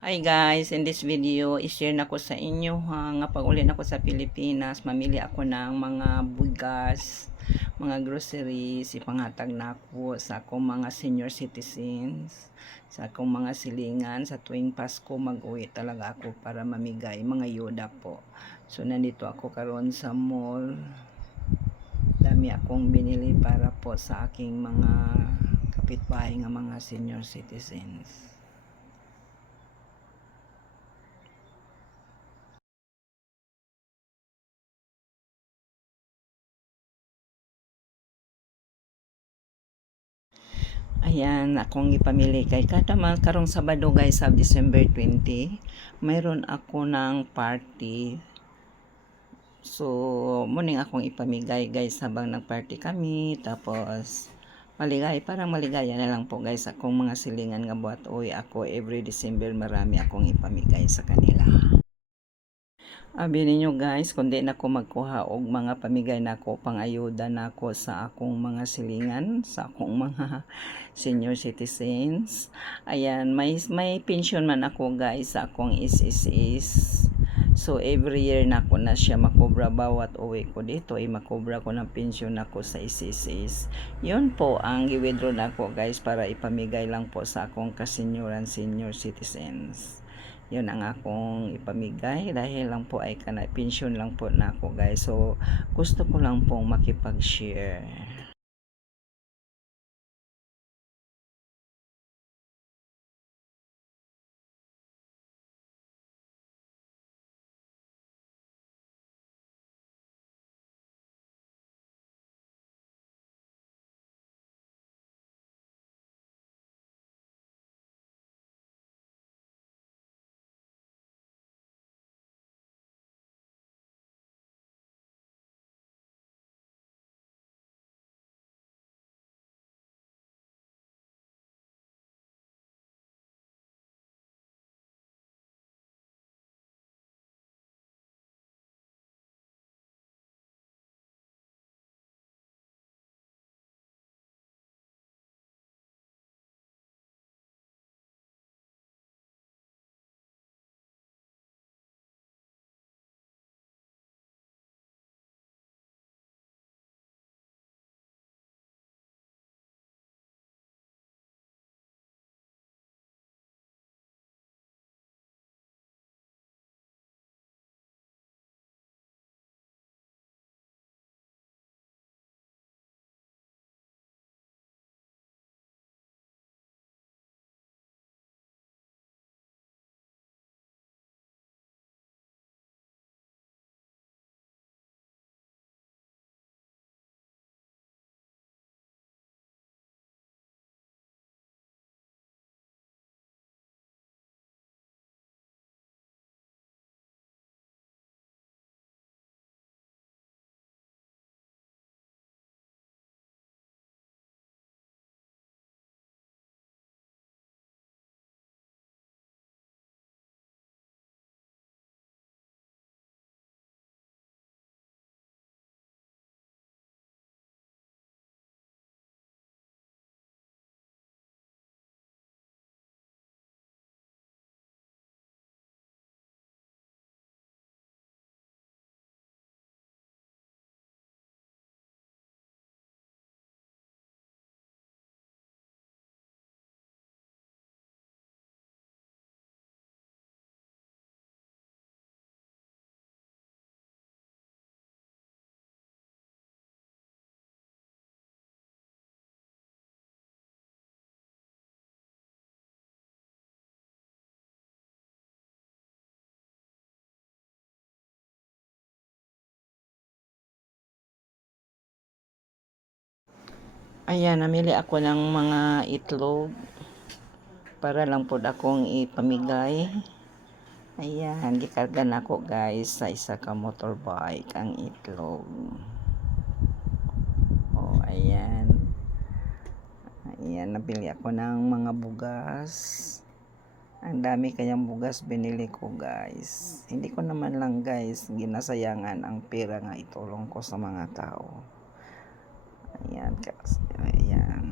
Hi guys, in this video, i-share na ko sa inyo nga pag-uli na ko sa Pilipinas, mamili ako ng mga bugas, mga groceries, ipanghatag na ako sa akong mga senior citizens, sa akong mga silingan, sa tuwing Pasko mag-uwi talaga ako para mamigay, mga yoda po. So nandito ako karon sa mall, dami akong binili para po sa aking mga kapitbahay nga mga senior citizens. Ayan, akong ipamili kay kada karong Sabado guys sa December 20, mayroon ako ng party. So, muning akong ipamigay guys habang nagparty kami. Tapos, parang maligaya na lang po guys akong mga silingan nga buhat. Uy, ako every December marami akong ipamigay sa kanila. Abi ninyo guys, kundi na ko magkuha og mga pamigay nako pangayuda nako sa akong mga silingan, sa akong mga senior citizens. Ayan, may pension man ako guys sa akong SSS. So every year nako na siya makobra bawat uwi ko dito ay makobra ko ng pension nako sa SSS. Yun po ang gi-withdraw nako guys para ipamigay lang po sa akong kasenyoran senior citizens. Yun ang akong ipamigay dahil lang po ay pension lang po na ako guys. So gusto ko lang pong makipag-share. Ayan, namili ako ng mga itlog para lang po akong ipamigay. Ayan, gikarga na ako guys sa isa ka motorbike ang itlog. Oh, ayan. Ayan, nabili ako ng mga bugas. Ang dami kayang bugas binili ko guys. Hindi ko naman lang guys ginasayangan ang pera nga itulong ko sa mga tao. Ayan, ayan.